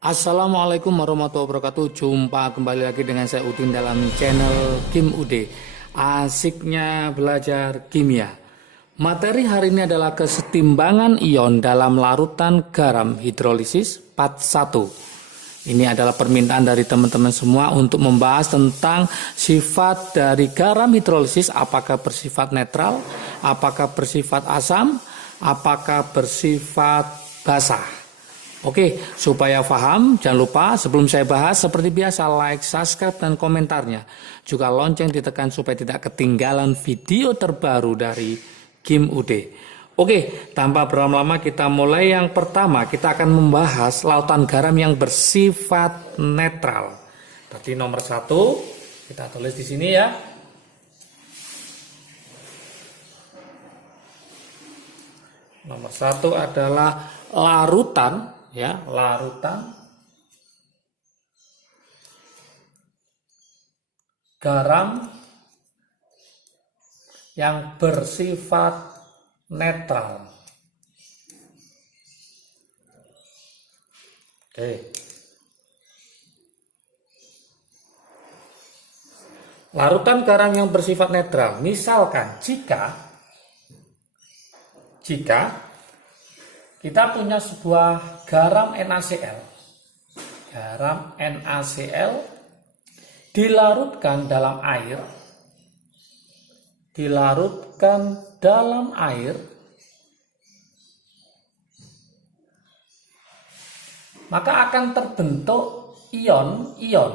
Assalamualaikum warahmatullahi wabarakatuh. Jumpa kembali lagi dengan saya Udin dalam channel Kim UD. Asiknya belajar kimia. Materi hari ini adalah kesetimbangan ion dalam larutan garam hidrolisis part 1. Ini adalah permintaan dari teman-teman semua untuk membahas tentang sifat dari garam hidrolisis, apakah bersifat netral, apakah bersifat asam, apakah bersifat basah. Oke, supaya paham, jangan lupa sebelum saya bahas seperti biasa like, subscribe, dan komentarnya. Juga lonceng ditekan supaya tidak ketinggalan video terbaru dari Kim UD. Oke, tanpa berlama-lama kita mulai yang pertama. Kita akan membahas lautan garam yang bersifat netral. Tadi nomor 1, kita tulis di sini ya. Nomor 1 adalah larutan. Ya, larutan garam yang bersifat netral. Oke. Larutan garam yang bersifat netral, misalkan jika kita punya sebuah garam NaCl. Garam NaCl dilarutkan dalam air. Maka akan terbentuk ion-ion.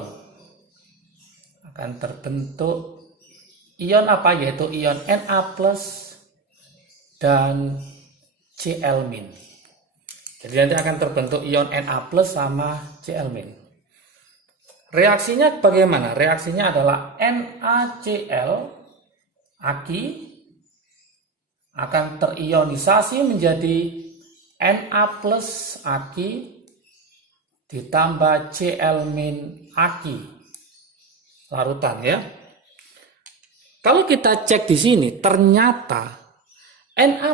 Ion apa? Yaitu ion Na+ dan Cl-. Jadi nanti akan terbentuk ion Na+ sama Cl-. Reaksinya bagaimana? Reaksinya adalah NaCl Aq akan terionisasi menjadi Na+ Aq ditambah Cl- Aq. Larutan ya. Kalau kita cek di sini ternyata Na+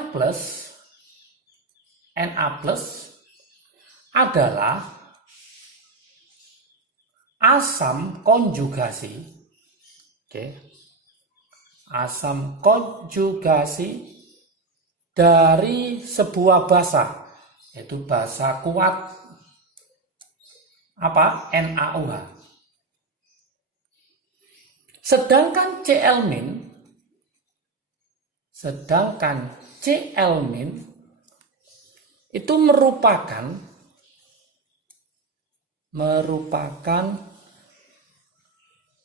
adalah asam konjugasi. Oke. Asam konjugasi dari sebuah basa, yaitu basa kuat apa? NaOH. Sedangkan Cl- itu merupakan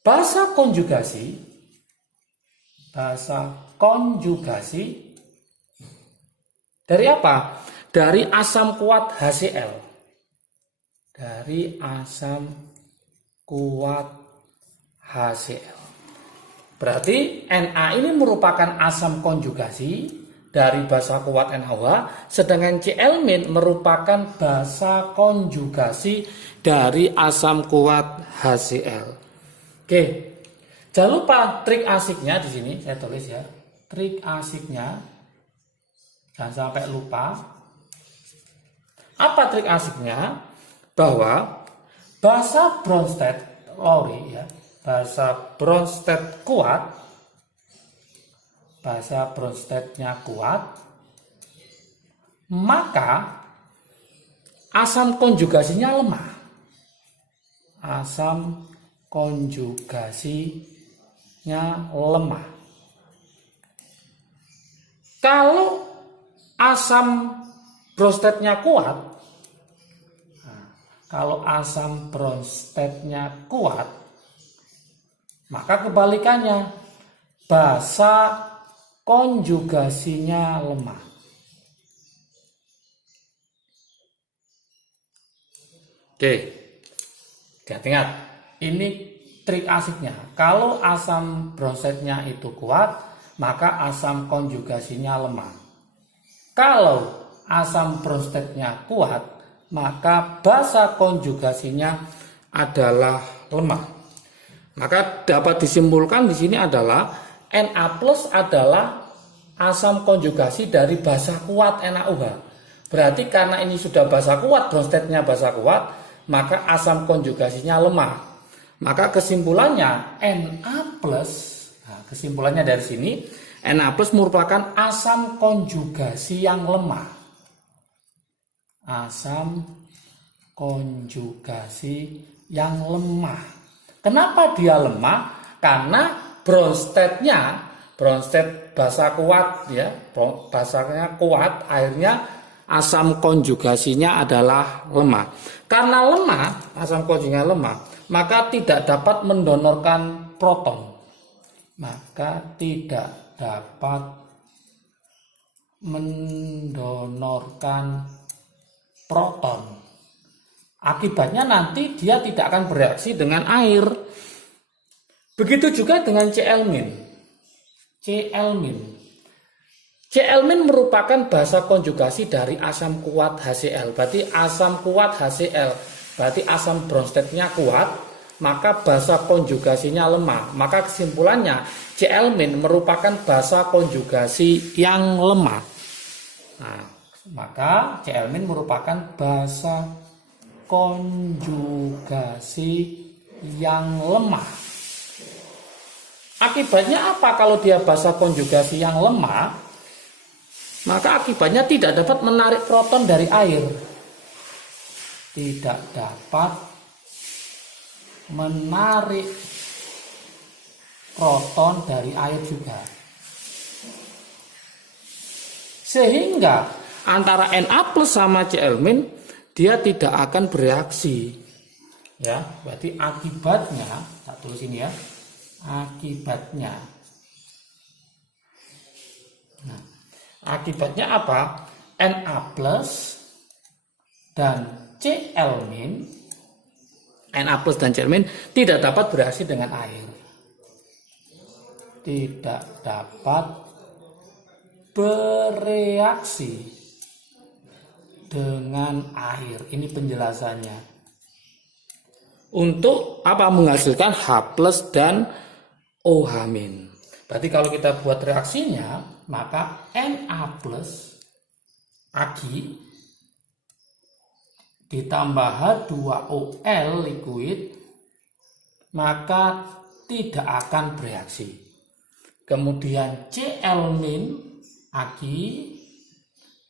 basa konjugasi dari apa? Dari asam kuat HCl. Berarti Na ini merupakan asam konjugasi dari basa kuat NaOH, sedangkan Cl- merupakan basa konjugasi dari asam kuat HCl. Oke, jangan lupa trik asiknya di sini saya tulis ya. Trik asiknya jangan sampai lupa. Apa trik asiknya? Bahwa basa Bronsted-Lowry ya, basa Bronsted kuat. Basa Bronsted-nya kuat, maka asam konjugasinya lemah. Kalau asam Bronsted-nya kuat, maka kebalikannya, basa konjugasinya lemah. Oke, ingat, ini trik asiknya. Kalau asam Bronsted-nya itu kuat, maka asam konjugasinya lemah. Kalau asam Bronsted-nya kuat, maka basa konjugasinya adalah lemah. Maka dapat disimpulkan di sini adalah Na+ adalah asam konjugasi dari basa kuat NaOH. Berarti karena ini sudah basa kuat, Bronsted-nya basa kuat, maka asam konjugasinya lemah. Maka kesimpulannya Na+, nah, kesimpulannya dari sini Na+ merupakan asam konjugasi yang lemah. Asam konjugasi yang lemah. Kenapa dia lemah? Karena Bronsted-nya, Bronsted basa kuat ya, basanya kuat, akhirnya asam konjugasinya adalah lemah. Karena lemah, asam konjugasinya lemah, maka tidak dapat mendonorkan proton. Maka tidak dapat mendonorkan proton. Akibatnya nanti dia tidak akan bereaksi dengan air. Begitu juga dengan Cl-. Cl- merupakan basa konjugasi dari asam kuat HCl. Berarti asam kuat HCl, berarti asam Bronsted-nya kuat, maka basa konjugasinya lemah. Maka kesimpulannya Cl- merupakan basa konjugasi yang lemah. Nah, maka Cl- merupakan basa konjugasi yang lemah. Akibatnya apa kalau dia basa konjugasi yang lemah? Maka akibatnya tidak dapat menarik proton dari air. Tidak dapat menarik proton dari air juga. Sehingga antara Na+ sama Cl- dia tidak akan bereaksi. Ya, berarti akibatnya, tak tulis ini ya. Akibatnya. Nah, akibatnya apa? Na+ dan Cl-, Na+ dan Cl- tidak dapat bereaksi dengan air. Tidak dapat bereaksi dengan air. Ini penjelasannya. Untuk apa? Menghasilkan H+ dan OH-. Berarti kalau kita buat reaksinya, maka Na+ Ag ditambah H2OL liquid, maka tidak akan bereaksi. Kemudian Cl- Ag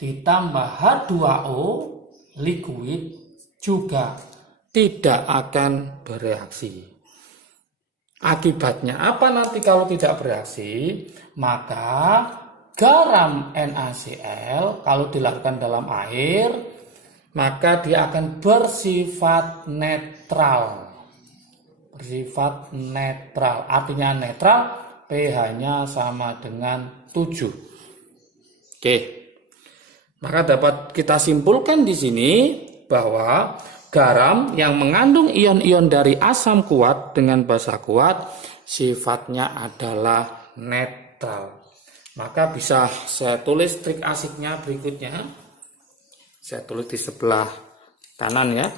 ditambah H2O liquid juga tidak akan bereaksi. Akibatnya apa nanti kalau tidak bereaksi? Maka garam NaCl kalau dilakukan dalam air, maka dia akan bersifat netral. Bersifat netral, artinya netral, pH-nya sama dengan 7. Oke. Maka dapat kita simpulkan di sini bahwa garam yang mengandung ion-ion dari asam kuat dengan basa kuat sifatnya adalah netral. Maka bisa saya tulis trik asiknya berikutnya. Saya tulis di sebelah kanan ya.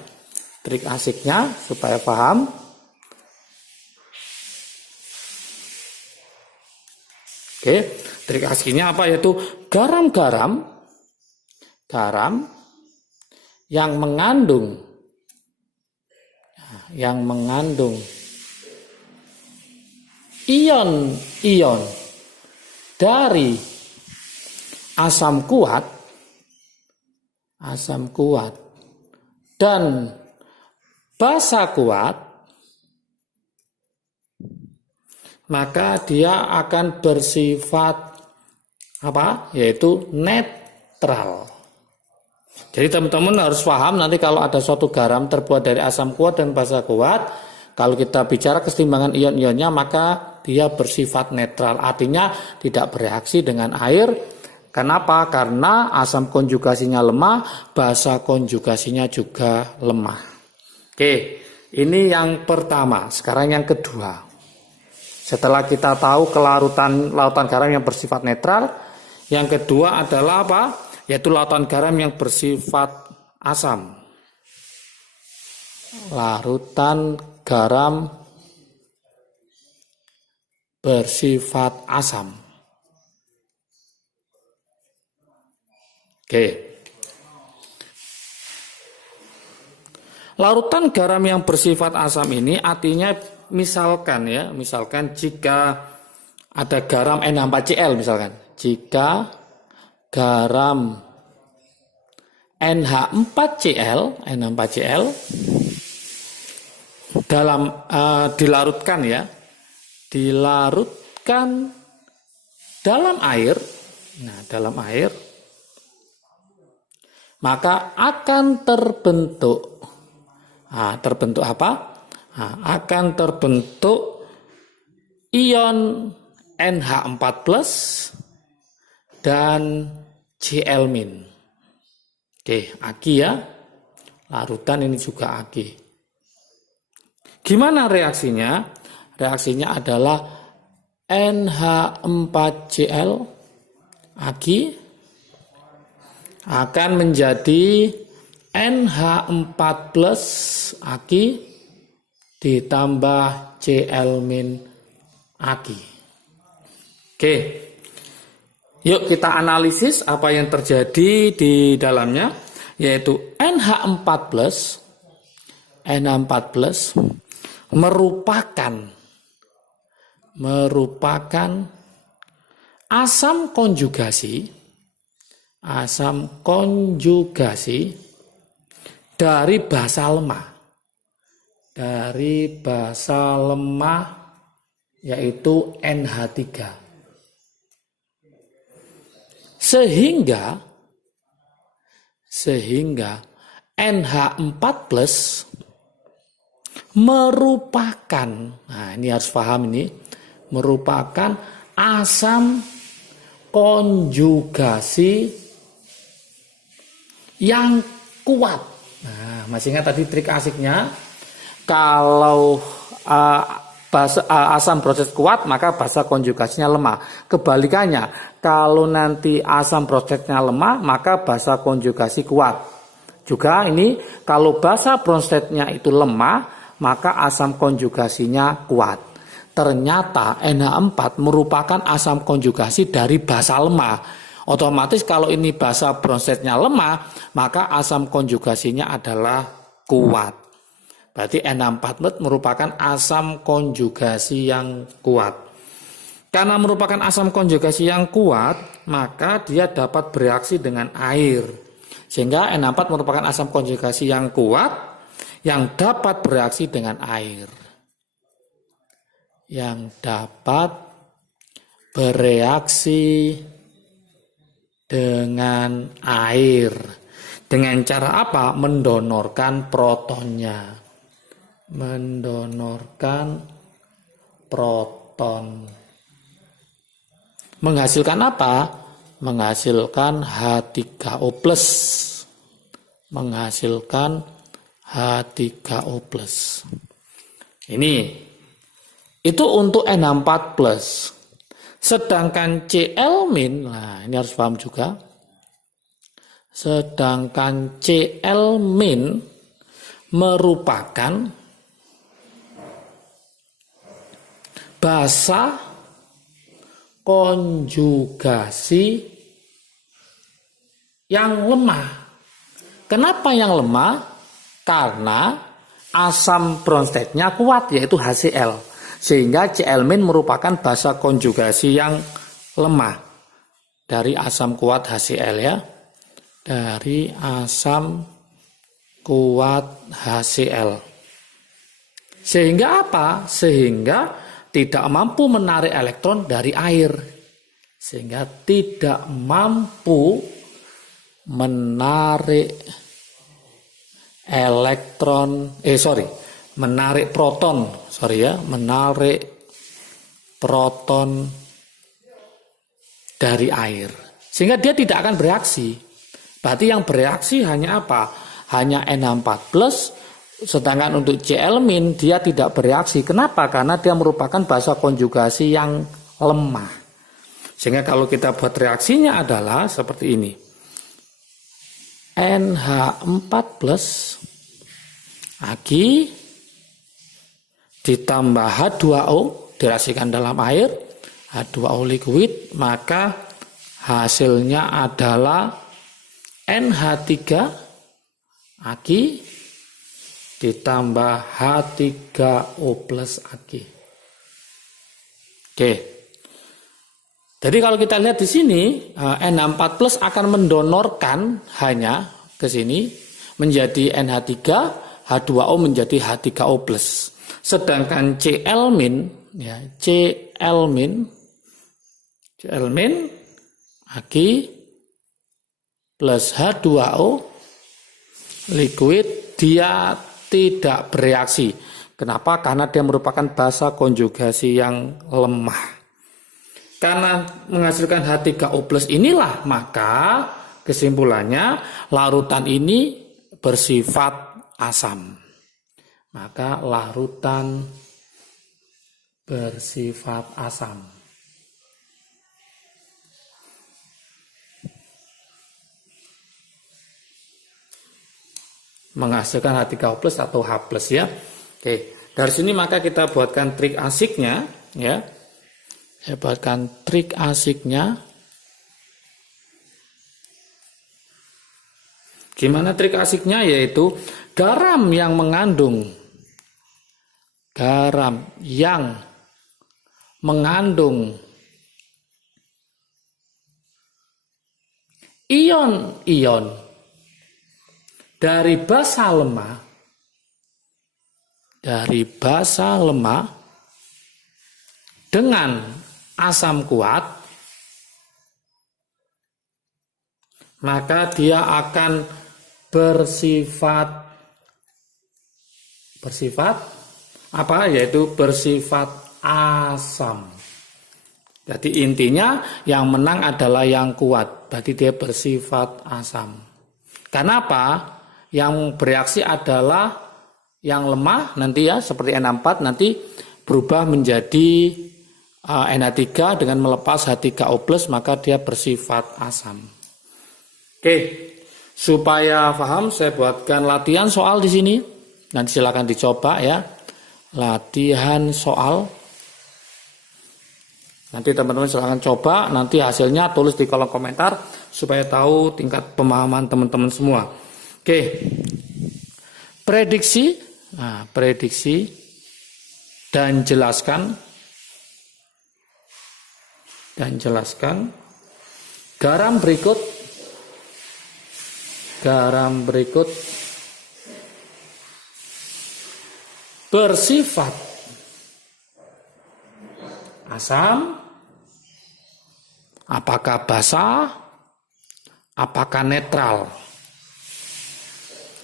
Trik asiknya supaya paham. Oke, trik asiknya apa? Yaitu garam yang mengandung ion-ion dari asam kuat dan basa kuat, maka dia akan bersifat apa? Yaitu netral. Jadi teman-teman harus paham nanti kalau ada suatu garam terbuat dari asam kuat dan basa kuat, kalau kita bicara keseimbangan ion-ionnya maka dia bersifat netral, artinya tidak bereaksi dengan air. Kenapa? Karena asam konjugasinya lemah, basa konjugasinya juga lemah. Oke, ini yang pertama. Sekarang yang kedua. Setelah kita tahu lautan garam yang bersifat netral, yang kedua adalah apa? Yaitu lautan garam yang bersifat asam. Larutan garam bersifat asam. Oke. Larutan garam yang bersifat asam ini artinya misalkan jika ada garam NH4Cl misalkan. Jika garam NH4Cl dalam dilarutkan dalam air. Nah, dalam air maka akan terbentuk apa? Akan terbentuk ion NH4+ dan Cl-. Oke, Ag ya. Larutan ini juga Ag. Gimana reaksinya? Reaksinya adalah NH4Cl Ag akan menjadi NH4+ Ag ditambah Cl- Ag. Oke, yuk kita analisis apa yang terjadi di dalamnya, yaitu NH4+ merupakan asam konjugasi dari basa lemah yaitu NH3, sehingga NH4+ merupakan, nah ini harus paham ini, merupakan asam konjugasi yang kuat. Nah, masih ingat tadi trik asiknya? Kalau asam bromid kuat, maka basa konjugasinya lemah. Kebalikannya, kalau nanti asam bromidnya lemah, maka basa konjugasi kuat. Juga ini, kalau basa bromidnya itu lemah, maka asam konjugasinya kuat. Ternyata NH4 merupakan asam konjugasi dari basa lemah. Otomatis kalau ini basa bromidnya lemah, maka asam konjugasinya adalah kuat. Berarti NH4 merupakan asam konjugasi yang kuat. Karena merupakan asam konjugasi yang kuat, maka dia dapat bereaksi dengan air. Sehingga NH4 merupakan asam konjugasi yang kuat yang dapat bereaksi dengan air. Yang dapat bereaksi dengan air. Dengan cara apa? Mendonorkan protonnya. Mendonorkan proton. Menghasilkan apa? Menghasilkan H3O+. Menghasilkan H3O+. Ini. Itu untuk NH4+. Sedangkan Cl-, nah ini harus paham juga. Sedangkan Cl- merupakan basa konjugasi yang lemah. Kenapa yang lemah? Karena asam bromidnya kuat, yaitu HCl. Sehingga Cl- merupakan basa konjugasi yang lemah dari asam kuat HCl ya. Dari asam kuat HCl. Sehingga apa? Sehingga tidak mampu menarik elektron dari air. Sehingga tidak mampu menarik menarik proton dari air. Sehingga dia tidak akan bereaksi. Berarti yang bereaksi hanya apa? Hanya NH4+, sedangkan untuk Cl- dia tidak bereaksi. Kenapa? Karena dia merupakan basa konjugasi yang lemah. Sehingga kalau kita buat reaksinya adalah seperti ini. NH4+ Ag ditambah H2O direaksikan dalam air, H2O liquid, maka hasilnya adalah NH3 Ag ditambah H3O plus Ag. Oke. Jadi kalau kita lihat di sini, NH4 plus akan mendonorkan hanya ke sini menjadi NH3, H2O menjadi H3O plus. Sedangkan Cl min, ya, Cl min Ag plus H2O liquid, dia tidak bereaksi. Kenapa? Karena dia merupakan basa konjugasi yang lemah. Karena menghasilkan H3O plus inilah, maka kesimpulannya larutan ini bersifat asam. Maka larutan bersifat asam. Menghasilkan H3O plus atau H plus, ya. Oke, dari sini maka kita buatkan trik asiknya, ya. Saya buatkan trik asiknya. Gimana trik asiknya? Yaitu garam yang mengandung ion-ion dari basa lemah dengan asam kuat, maka dia akan bersifat apa? Yaitu bersifat asam. Jadi intinya yang menang adalah yang kuat, berarti dia bersifat asam. Kenapa? Yang bereaksi adalah yang lemah nanti, ya, seperti NH4 nanti berubah menjadi NH3 dengan melepas H3O plus, maka dia bersifat asam. Oke, supaya paham saya buatkan latihan soal di sini. Nanti silakan dicoba, ya. Latihan soal. Nanti teman-teman silakan coba, nanti hasilnya tulis di kolom komentar supaya tahu tingkat pemahaman teman-teman semua. Oke. Prediksi dan jelaskan garam berikut bersifat asam, apakah basa, apakah netral.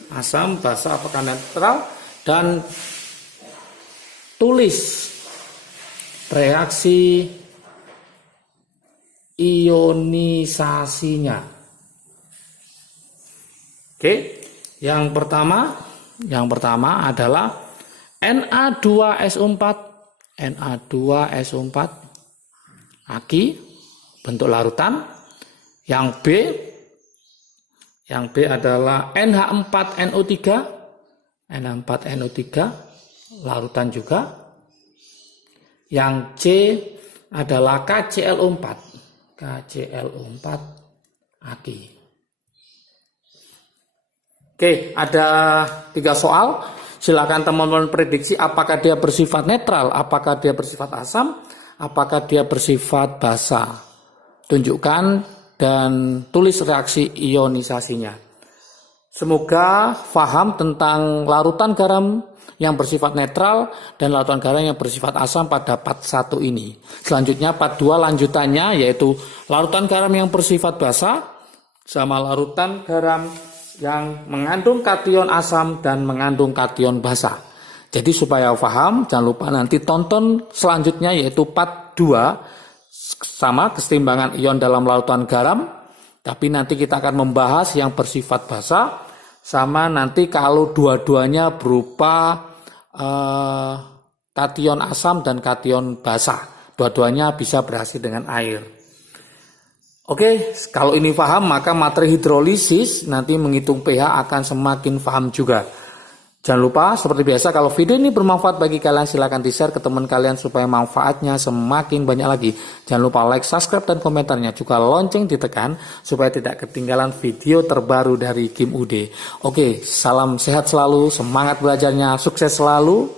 Asam, basa, apakah netral, dan tulis reaksi ionisasinya. Oke, yang pertama adalah Na2SO4 Ag bentuk larutan. Yang B adalah NH4NO3 larutan juga. Yang C adalah KClO4 Ag. Oke, ada 3 soal. Silakan teman-teman prediksi apakah dia bersifat netral, apakah dia bersifat asam, apakah dia bersifat basa. Tunjukkan dan tulis reaksi ionisasinya. Semoga paham tentang larutan garam yang bersifat netral dan larutan garam yang bersifat asam pada part 1 ini. Selanjutnya part 2 lanjutannya, yaitu larutan garam yang bersifat basa sama larutan garam yang mengandung kation asam dan mengandung kation basa. Jadi supaya paham, jangan lupa nanti tonton selanjutnya, yaitu part 2 sama kesetimbangan ion dalam larutan garam. Tapi nanti kita akan membahas yang bersifat basa, sama nanti kalau dua-duanya berupa kation asam dan kation basa. Dua-duanya bisa bereaksi dengan air. Oke, kalau ini paham, maka materi hidrolisis nanti menghitung pH akan semakin paham juga. Jangan lupa seperti biasa kalau video ini bermanfaat bagi kalian silahkan di-share ke teman kalian supaya manfaatnya semakin banyak lagi. Jangan lupa like, subscribe, dan komentarnya. Juga lonceng ditekan supaya tidak ketinggalan video terbaru dari Kim Ude. Oke, salam sehat selalu, semangat belajarnya, sukses selalu.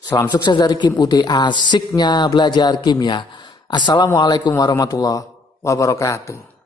Salam sukses dari Kim Ude, asiknya belajar kimia. Assalamualaikum warahmatullahi wabarakatuh.